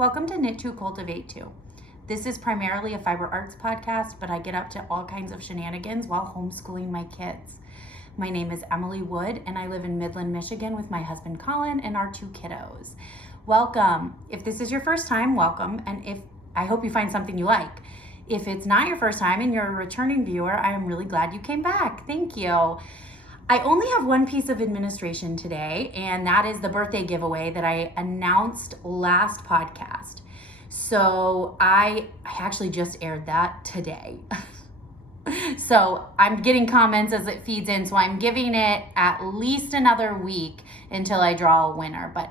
Welcome to Knit to Cultivate to. This is primarily a fiber arts podcast, but I get up to all kinds of shenanigans while homeschooling my kids. My name is Emily Wood, and I live in Midland, Michigan with my husband Colin and our 2 kiddos. Welcome. If this is your first time, welcome, and I hope you find something you like. If it's not your first time and you're a returning viewer, I am really glad you came back. Thank you. I only have one piece of administration today, and that is the birthday giveaway that I announced last podcast. So I actually just aired that today. So I'm getting comments as it feeds in, so I'm giving it at least another week until I draw a winner. But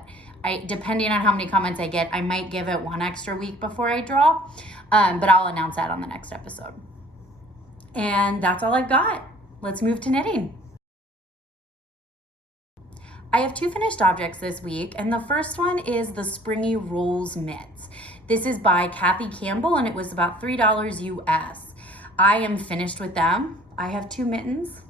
depending on how many comments I get, I might give it one extra week before I draw. But I'll announce that on the next episode. And that's all I've got. Let's move to knitting. I have 2 finished objects this week, and the first one is the Springy Rolls Mitts. This is by Kathy Campbell, and it was about $3 US. I am finished with them. I have 2 mittens.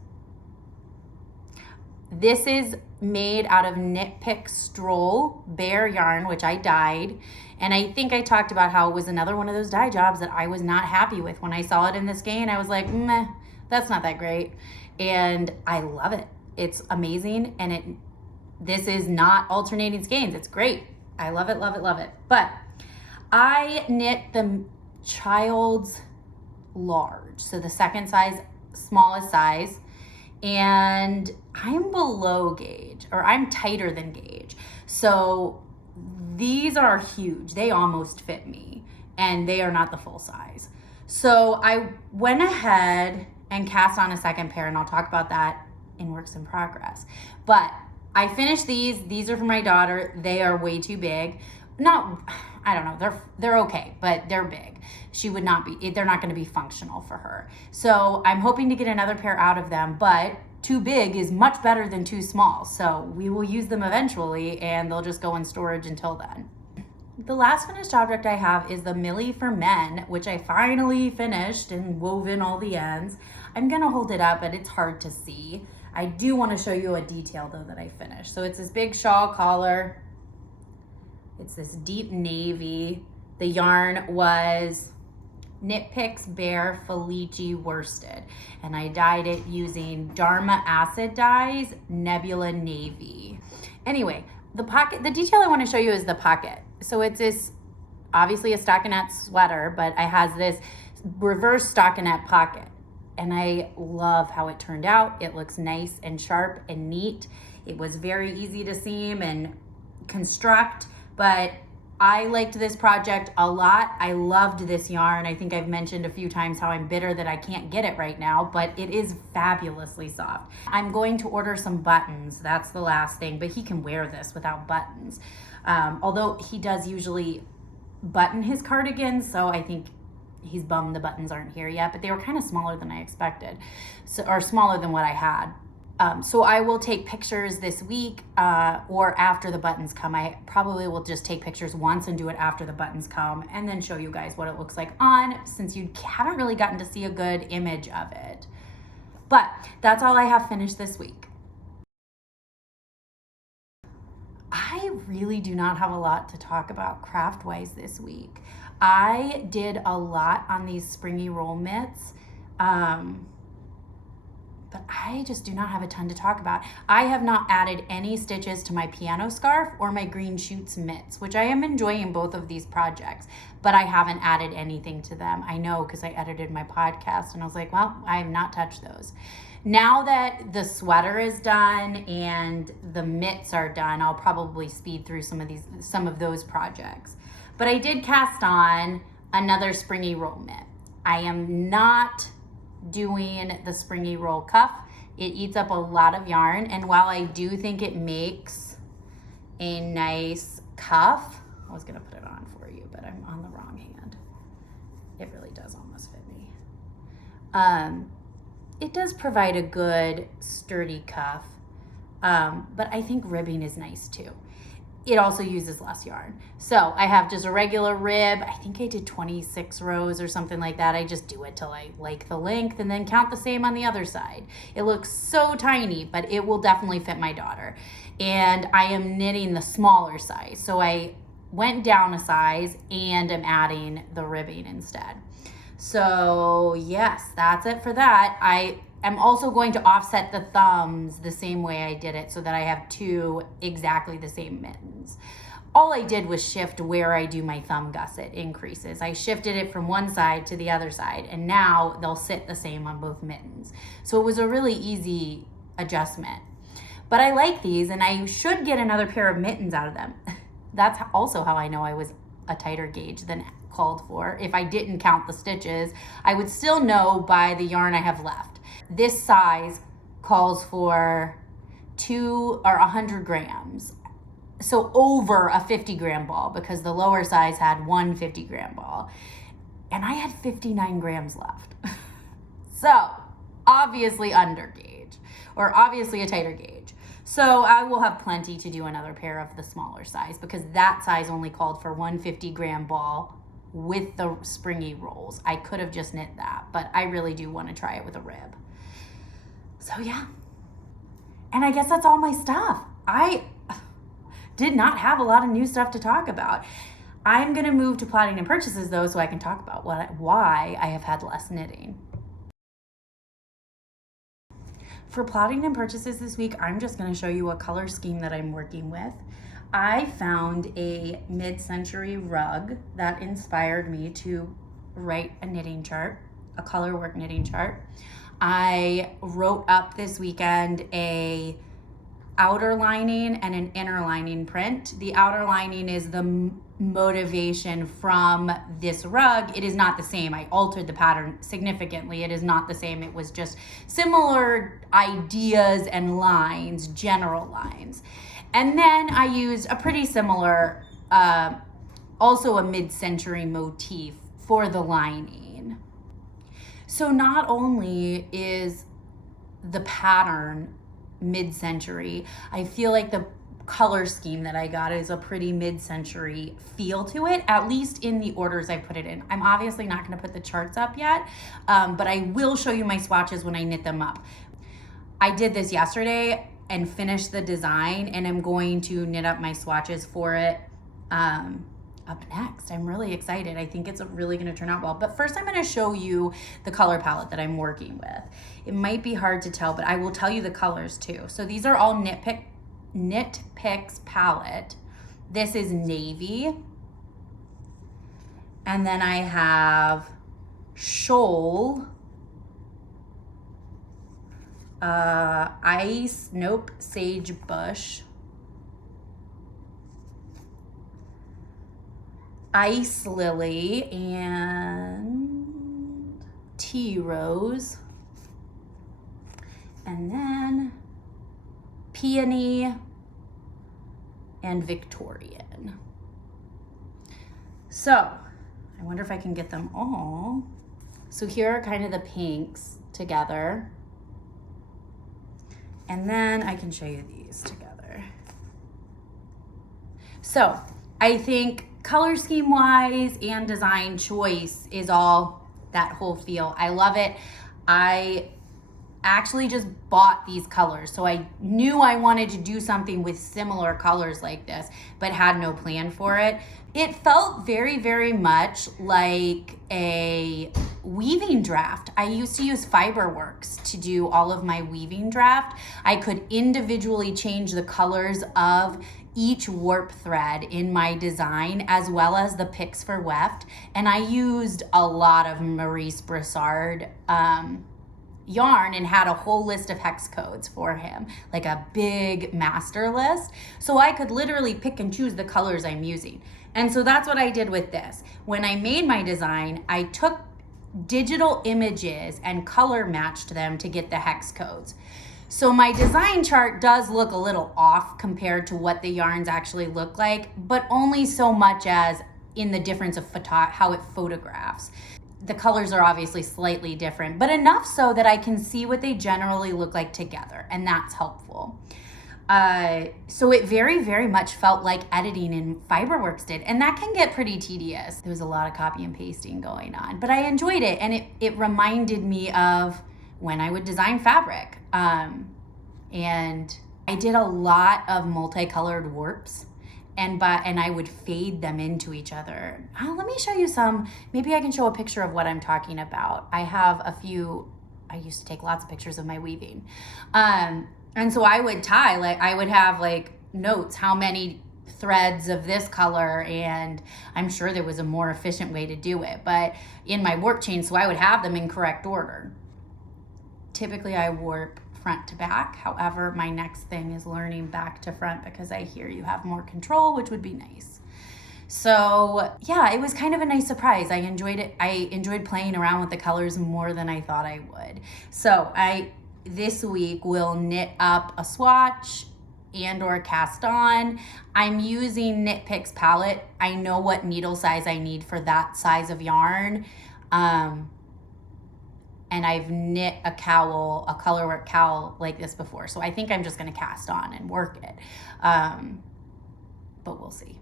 This is made out of Knitpicks stroll bare yarn, which I dyed. And I think I talked about how it was another one of those dye jobs that I was not happy with. When I saw it in the skein, I was like, meh, that's not that great. And I love it. It's amazing, and this is not alternating skeins. It's great. I love it, love it, love it. But I knit the child's large, so the second size, smallest size, and I'm below gauge, or I'm tighter than gauge. So these are huge. They almost fit me, and they are not the full size. So I went ahead and cast on a second pair, and I'll talk about that in works in progress. But I finished these. These are for my daughter. They are way too big. I don't know, they're okay, but they're big. They're not going to be functional for her. So I'm hoping to get another pair out of them, but too big is much better than too small. So we will use them eventually, and they'll just go in storage until then. The last finished object I have is the Millie for Men, which I finally finished and wove in all the ends. I'm going to hold it up, but it's hard to see. I do want to show you a detail though that I finished. So it's this big shawl collar. It's this deep navy. The yarn was Knitpicks Bare Felici worsted, and I dyed it using Dharma acid dyes, Nebula Navy. Anyway, the detail I want to show you is the pocket. So it's this, obviously a stockinette sweater, but it has this reverse stockinette pocket. And I love how it turned out. It looks nice and sharp and neat. It was very easy to seam and construct, but I liked this project a lot. I loved this yarn. I think I've mentioned a few times how I'm bitter that I can't get it right now, but it is fabulously soft. I'm going to order some buttons. That's the last thing, but he can wear this without buttons. Although he does usually button his cardigans, so I think he's bummed the buttons aren't here yet, but they were kind of smaller than I expected, or smaller than what I had. So I will take pictures this week or after the buttons come. I probably will just take pictures once and do it after the buttons come, and then show you guys what it looks like on, since you haven't really gotten to see a good image of it. But that's all I have finished this week. I really do not have a lot to talk about craft-wise this week. I did a lot on these springy roll mitts, but I just do not have a ton to talk about. I have not added any stitches to my piano scarf or my green shoots mitts, which I am enjoying both of these projects, but I haven't added anything to them. I know, because I edited my podcast and I was like, well, I have not touched those. Now that the sweater is done and the mitts are done, I'll probably speed through some of those projects. But I did cast on another springy roll mitt. I am not doing the springy roll cuff. It eats up a lot of yarn, and while I do think it makes a nice cuff, I was gonna put it on for you, but I'm on the wrong hand. It really does almost fit me. It does provide a good sturdy cuff, but I think ribbing is nice too. It also uses less yarn. So I have just a regular rib. I think I did 26 rows or something like that. I just do it till I like the length and then count the same on the other side. It looks so tiny, but it will definitely fit my daughter. And I am knitting the smaller size. So I went down a size and am adding the ribbing instead. So yes, that's it for that. I am also going to offset the thumbs the same way I did it so that I have two exactly the same mittens. All I did was shift where I do my thumb gusset increases. I shifted it from one side to the other side, and now they'll sit the same on both mittens. So it was a really easy adjustment. But I like these, and I should get another pair of mittens out of them. That's also how I know I was a tighter gauge than called for. If I didn't count the stitches, I would still know by the yarn I have left. This size calls for 100 grams. So over a 50-gram ball, because the lower size had one 50-gram ball. And I had 59 grams left. So obviously under gauge, or obviously a tighter gauge. So I will have plenty to do another pair of the smaller size, because that size only called for one 50-gram ball with the springy rolls. I could have just knit that, but I really do want to try it with a rib. So yeah. And I guess that's all my stuff. I did not have a lot of new stuff to talk about. I'm going to move to plotting and purchases though, so I can talk about why I have had less knitting. For plotting and purchases this week, I'm just going to show you a color scheme that I'm working with. I found a mid-century rug that inspired me to write a knitting chart, a color work knitting chart. I wrote up this weekend a outer lining and an inner lining print. The outer lining is the motivation from this rug. It is not the same. I altered the pattern significantly. It is not the same. It was just similar ideas and lines, general lines. And then I used a pretty similar, also a mid-century motif for the lining. So not only is the pattern mid-century, I feel like the color scheme that I got is a pretty mid-century feel to it, at least in the orders I put it in. I'm obviously not going to put the charts up yet, but I will show you my swatches when I knit them up. I did this yesterday and finished the design, and I'm going to knit up my swatches for it up next. I'm really excited. I think it's really going to turn out well. But first I'm going to show you the color palette that I'm working with. It might be hard to tell, but I will tell you the colors too. So these are all Knitpicks palette. This is navy. And then I have shoal, sage bush, ice lily, and tea rose, and then peony and Victorian. So I wonder if I can get them all. So here are kind of the pinks together. And then I can show you these together. So I think color scheme wise and design choice is all that whole feel. I love it. I actually just bought these colors. So I knew I wanted to do something with similar colors like this, but had no plan for it. It felt very, very much like a weaving draft. I used to use Fiberworks to do all of my weaving draft. I could individually change the colors of each warp thread in my design, as well as the picks for weft. And I used a lot of Maurice Broussard yarn and had a whole list of hex codes for him, like a big master list. So I could literally pick and choose the colors I'm using. And so that's what I did with this. When I made my design, I took digital images and color matched them to get the hex codes. So my design chart does look a little off compared to what the yarns actually look like, but only so much as in the difference of how it photographs. The colors are obviously slightly different, but enough so that I can see what they generally look like together, and that's helpful. So it very, very much felt like editing in Fiberworks did, and that can get pretty tedious. There was a lot of copy and pasting going on, but I enjoyed it, and it reminded me of when I would design fabric. And I did a lot of multicolored warps, and I would fade them into each other. Let me show you some. Maybe I can show a picture of what I'm talking about. I have a few. I used to take lots of pictures of my weaving, and so I would tie, like I would have like notes how many threads of this color, and I'm sure there was a more efficient way to do it, but in my warp chain, so I would have them in correct order. Typically I warp front to back. However, my next thing is learning back to front because I hear you have more control, which would be nice. So yeah, it was kind of a nice surprise. I enjoyed it. I enjoyed playing around with the colors more than I thought I would. So this week will knit up a swatch and or cast on. I'm using Knitpicks palette. I know what needle size I need for that size of yarn. And I've knit a cowl, a colorwork cowl like this before. So I think I'm just gonna cast on and work it. But we'll see.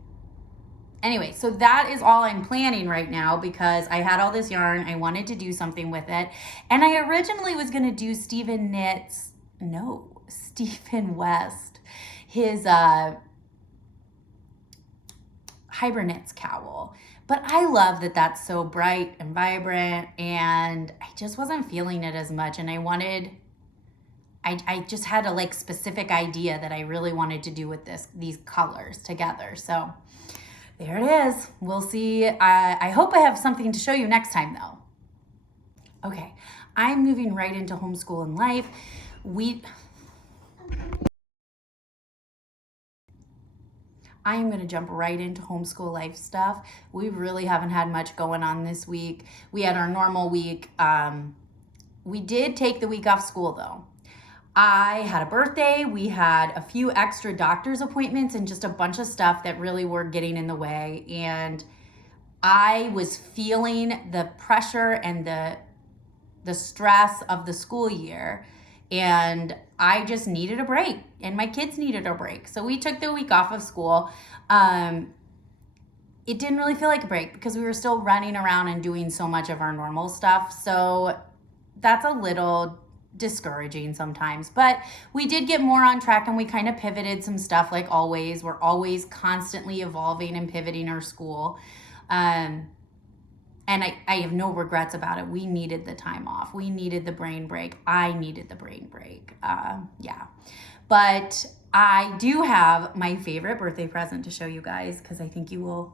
Anyway, so that is all I'm planning right now because I had all this yarn. I wanted to do something with it. And I originally was gonna do Stephen West, his Hibernet's cowl. But I love that that's so bright and vibrant, and I just wasn't feeling it as much. And I just had a like specific idea that I really wanted to do with these colors together. So there it is. We'll see. I hope I have something to show you next time though. Okay, I'm moving right into homeschool and life. I am going to jump right into homeschool life stuff. We really haven't had much going on this week. We had our normal week. We did take the week off school though. I had a birthday. We had a few extra doctor's appointments and just a bunch of stuff that really were getting in the way. And I was feeling the pressure and the stress of the school year. And I just needed a break, and my kids needed a break. So we took the week off of school. It didn't really feel like a break because we were still running around and doing so much of our normal stuff. So that's a little discouraging sometimes, but we did get more on track and we kind of pivoted some stuff like always. We're always constantly evolving and pivoting our school. And I have no regrets about it. We needed the time off. We needed the brain break. I needed the brain break. Yeah. But I do have my favorite birthday present to show you guys because I think you'll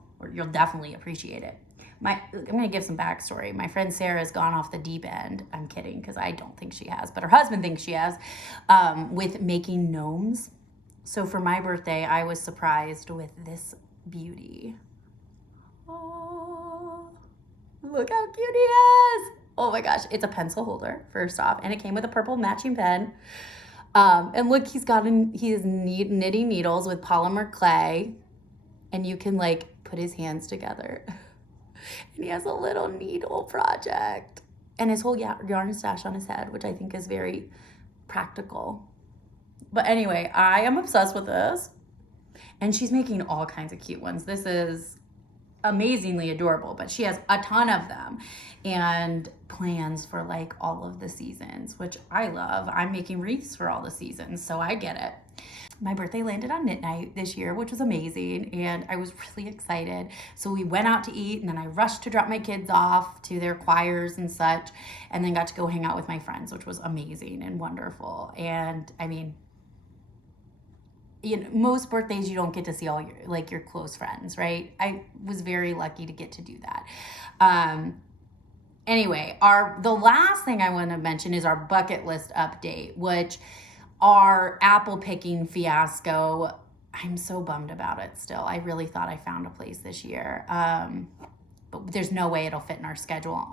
definitely appreciate it. I'm going to give some backstory. My friend Sarah has gone off the deep end. I'm kidding because I don't think she has, but her husband thinks she has, with making gnomes. So for my birthday, I was surprised with this beauty. Oh, look how cute he is. Oh my gosh, it's a pencil holder, first off, and it came with a purple matching pen. And look, he is knitting needles with polymer clay, and you can like put his hands together. And he has a little needle project and his whole yarn stash on his head, which I think is very practical. But anyway, I am obsessed with this, and she's making all kinds of cute ones. This is amazingly adorable, but she has a ton of them and plans for like all of the seasons, which I love. I'm making wreaths for all the seasons, so I get it. My birthday landed on knit night this year, which was amazing, and I was really excited. So we went out to eat, and then I rushed to drop my kids off to their choirs and such, and then got to go hang out with my friends, which was amazing and wonderful. And I mean, you know, most birthdays you don't get to see all your close friends, right? I was very lucky to get to do that. Anyway, the last thing I want to mention is our bucket list update, which our apple picking fiasco. I'm so bummed about it still. I really thought I found a place this year. But there's no way it'll fit in our schedule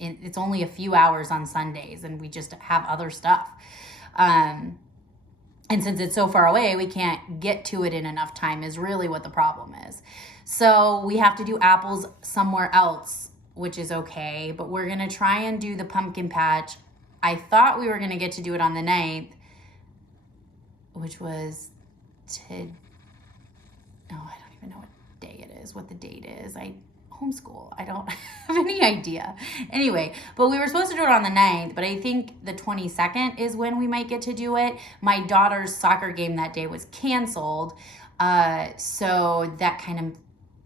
it's only a few hours on Sundays, and we just have other stuff. And since it's so far away, we can't get to it in enough time is really what the problem is. So we have to do apples somewhere else, which is okay, but we're gonna try and do the pumpkin patch. I thought we were gonna get to do it on the 9th, which was I don't even know what day it is, what the date is. I homeschool. I don't have any idea. Anyway, but we were supposed to do it on the 9th, but I think the 22nd is when we might get to do it. My daughter's soccer game that day was canceled. So that kind of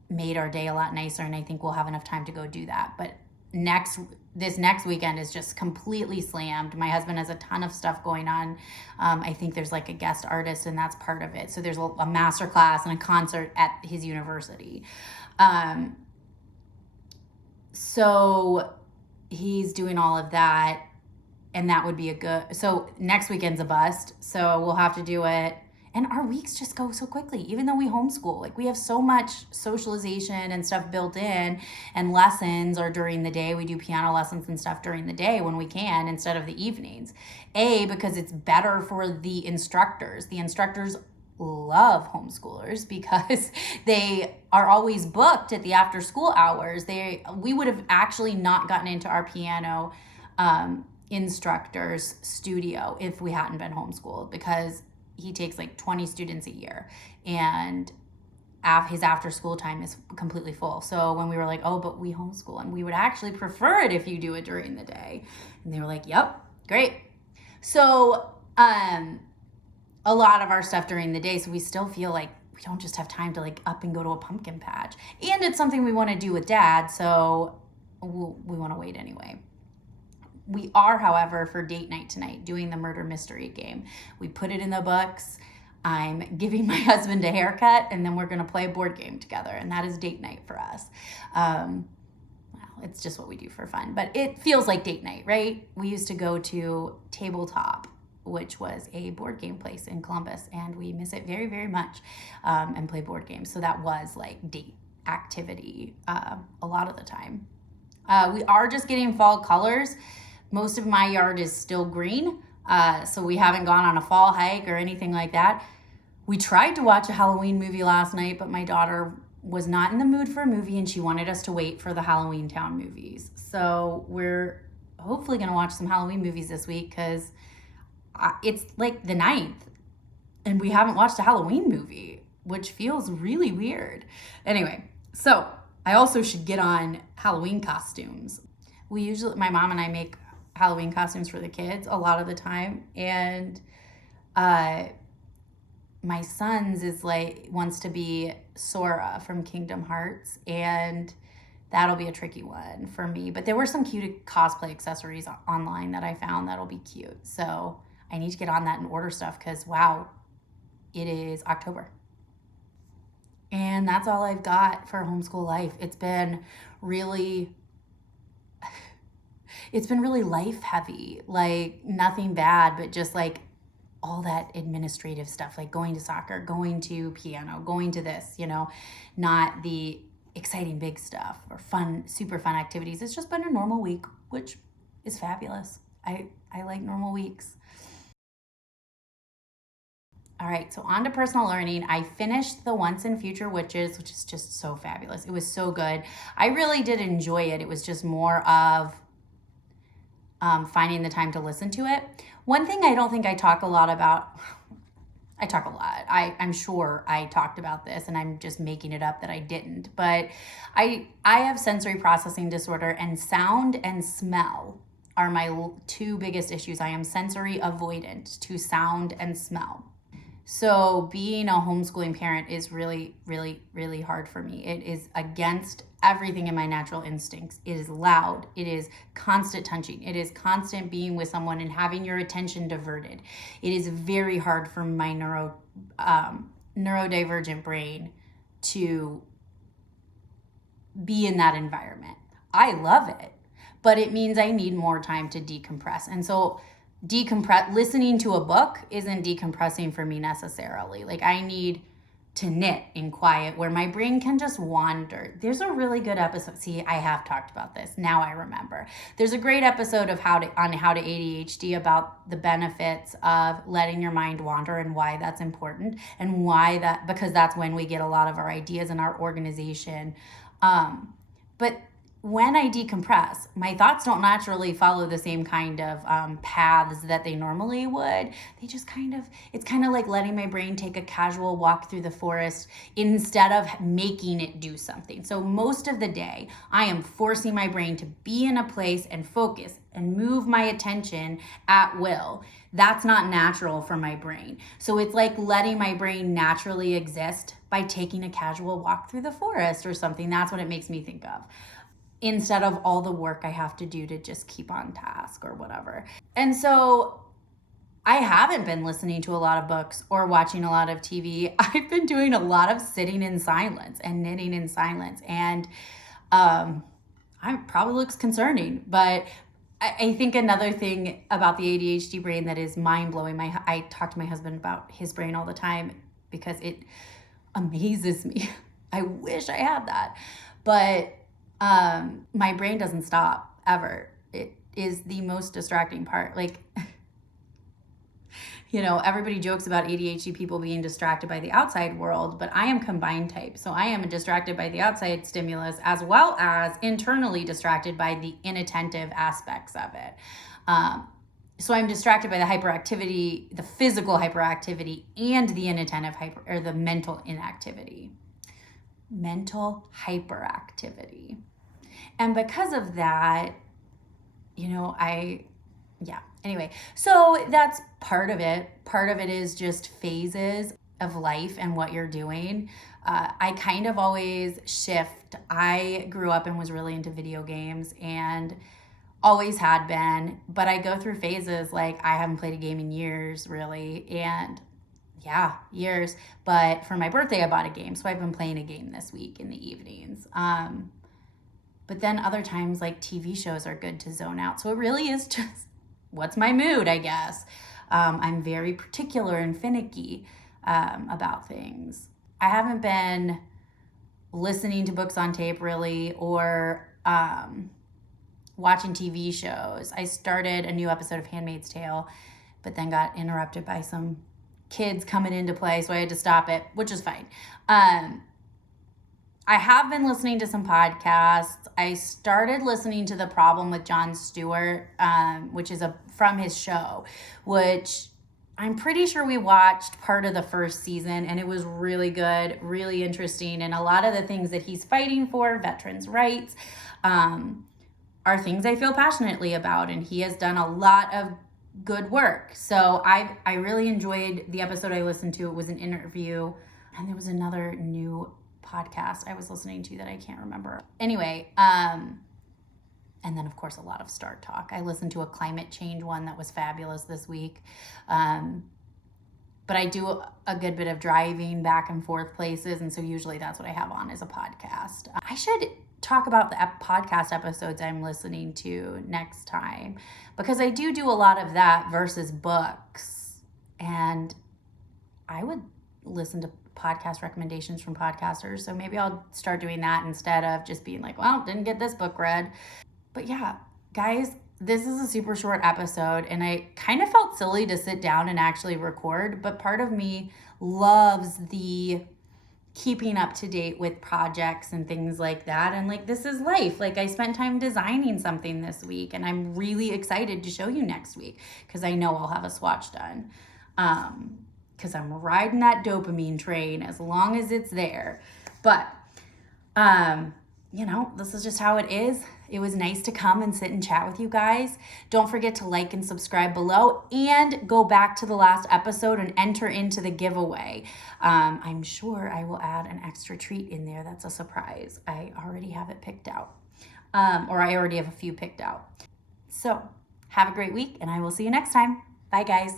made our day a lot nicer, and I think we'll have enough time to go do that. But this next weekend is just completely slammed. My husband has a ton of stuff going on. I think there's like a guest artist, and that's part of it. So there's a master class and a concert at his university. So he's doing all of that, and that would be so next weekend's a bust. So we'll have to do it. And our weeks just go so quickly, even though we homeschool. Like, we have so much socialization and stuff built in, and lessons are during the day. We do piano lessons and stuff during the day when we can instead of the evenings. Because it's better for the instructors. The instructors love homeschoolers because they are always booked at the after school hours. We would have actually not gotten into our piano instructor's studio if we hadn't been homeschooled, because he takes like 20 students a year, and his after school time is completely full. So when we were like, oh, but we homeschool and we would actually prefer it if you do it during the day, and they were like, yep, great. So a lot of our stuff during the day, so we still feel like we don't just have time to like up and go to a pumpkin patch, and it's something we want to do with Dad, so we want to wait anyway. We are, however, for date night tonight, doing the murder mystery game. We put it in the books. I'm giving my husband a haircut, and then we're going to play a board game together, and that is date night for us. Well, it's just what we do for fun, but it feels like date night, right? We used to go to Tabletop, which was a board game place in Columbus, and we miss it very, very much, and play board games. So that was like date activity a lot of the time. We are just getting fall colors. Most of my yard is still green, so we haven't gone on a fall hike or anything like that. We tried to watch a Halloween movie last night, but my daughter was not in the mood for a movie, and she wanted us to wait for the Halloween Town movies. So we're hopefully going to watch some Halloween movies this week, because it's like the 9th, and we haven't watched a Halloween movie, which feels really weird. Anyway, so I also should get on Halloween costumes. My mom and I make Halloween costumes for the kids a lot of the time, and my son's wants to be Sora from Kingdom Hearts, and that'll be a tricky one for me. But there were some cute cosplay accessories online that I found that'll be cute, so I need to get on that and order stuff, because wow, it is October. And that's all I've got for homeschool life. It's been really life heavy, like nothing bad, but just like all that administrative stuff, like going to soccer, going to piano, going to this, not the exciting big stuff or fun, super fun activities. It's just been a normal week, which is fabulous. I like normal weeks. All right, so on to personal learning. I finished the Once and Future Witches, which is just so fabulous. It was so good. I really did enjoy it. It was just more of finding the time to listen to it. One thing I don't think I talk a lot about, I talk a lot. I'm sure I talked about this, and I'm just making it up that I didn't. But I have sensory processing disorder, and sound and smell are my two biggest issues. I am sensory avoidant to sound and smell. So being a homeschooling parent is really, really, really hard for me. It is against everything in my natural instincts. It is loud. It is constant touching. It is constant being with someone and having your attention diverted. It is very hard for my neurodivergent brain to be in that environment. I love it, but it means I need more time to decompress. And so listening to a book isn't decompressing for me necessarily. Like, I need to knit in quiet where my brain can just wander. There's a really good episode. See, I have talked about this. Now I remember. There's a great episode of how to ADHD about the benefits of letting your mind wander and why that's important, and because that's when we get a lot of our ideas and our organization. But when I decompress, my thoughts don't naturally follow the same kind of paths that they normally would. They just it's kind of like letting my brain take a casual walk through the forest instead of making it do something. So most of the day, I am forcing my brain to be in a place and focus and move my attention at will. That's not natural for my brain. So it's like letting my brain naturally exist by taking a casual walk through the forest or something. That's what it makes me think of, instead of all the work I have to do to just keep on task or whatever. And so I haven't been listening to a lot of books or watching a lot of TV. I've been doing a lot of sitting in silence and knitting in silence. And it probably looks concerning, but I think another thing about the ADHD brain that is mind-blowing, I talk to my husband about his brain all the time because it amazes me. I wish I had that. But my brain doesn't stop ever. It is the most distracting part. Like, everybody jokes about ADHD people being distracted by the outside world, but I am combined type. So I am distracted by the outside stimulus as well as internally distracted by the inattentive aspects of it. So I'm distracted by the hyperactivity, the physical hyperactivity, and the inattentive the mental inactivity. Mental hyperactivity. And because of that, anyway, so that's part of it. Part of it is just phases of life and what you're doing. I kind of always shift. I grew up and was really into video games and always had been, but I go through phases like I haven't played a game in years, really, and years. But for my birthday, I bought a game, so I've been playing a game this week in the evenings. But then other times, like TV shows are good to zone out. So it really is just what's my mood, I guess. I'm very particular and finicky about things. I haven't been listening to books on tape really, or watching TV shows. I started a new episode of Handmaid's Tale, but then got interrupted by some kids coming into play, so I had to stop it, which is fine. I have been listening to some podcasts. I started listening to The Problem with Jon Stewart, which is from his show, which I'm pretty sure we watched part of the first season, and it was really good, really interesting. And a lot of the things that he's fighting for, veterans' rights, are things I feel passionately about, and he has done a lot of good work. So I really enjoyed the episode I listened to. It was an interview, and there was another new podcast I was listening to that I can't remember. Anyway, and then of course a lot of Star Talk. I listened to a climate change one that was fabulous this week. But I do a good bit of driving back and forth places, and so usually that's what I have on as a podcast. I should talk about the podcast episodes I'm listening to next time, because I do a lot of that versus books, and I would listen to podcast recommendations from podcasters, so maybe I'll start doing that instead of just being like, well, didn't get this book read. But yeah, guys, this is a super short episode, and I kind of felt silly to sit down and actually record, but part of me loves the keeping up to date with projects and things like that. And like, this is life. Like, I spent time designing something this week, and I'm really excited to show you next week because I know I'll have a swatch done. Because I'm riding that dopamine train as long as it's there. But, this is just how it is. It was nice to come and sit and chat with you guys. Don't forget to like and subscribe below, and go back to the last episode and enter into the giveaway. I'm sure I will add an extra treat in there. That's a surprise. I already have it picked out. Or I already have a few picked out. So have a great week, and I will see you next time. Bye, guys.